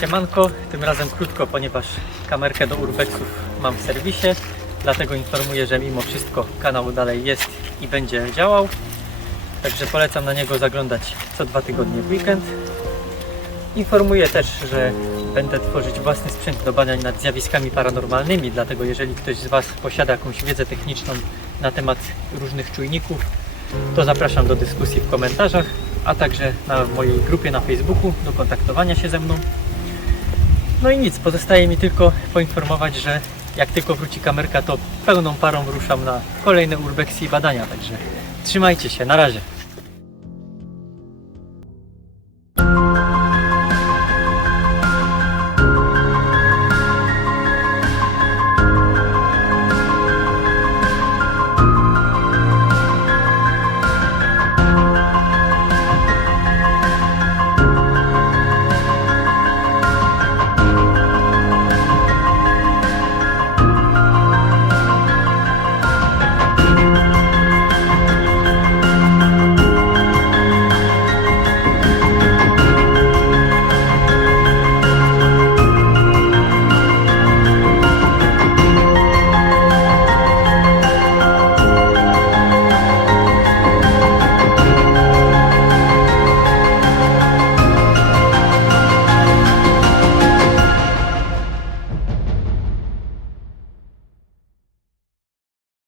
Siemanko, tym razem krótko, ponieważ kamerkę do urbexów mam w serwisie, dlatego informuję, że mimo wszystko kanał dalej jest i będzie działał. Także polecam na niego zaglądać co dwa tygodnie w weekend. Informuję też, że będę tworzyć własny sprzęt do badań nad zjawiskami paranormalnymi, dlatego jeżeli ktoś z Was posiada jakąś wiedzę techniczną na temat różnych czujników, to zapraszam do dyskusji w komentarzach, a także na mojej grupie na Facebooku do kontaktowania się ze mną. No i nic, pozostaje mi tylko poinformować, że jak tylko wróci kamerka, to pełną parą ruszam na kolejne urbexy i badania, także trzymajcie się, na razie.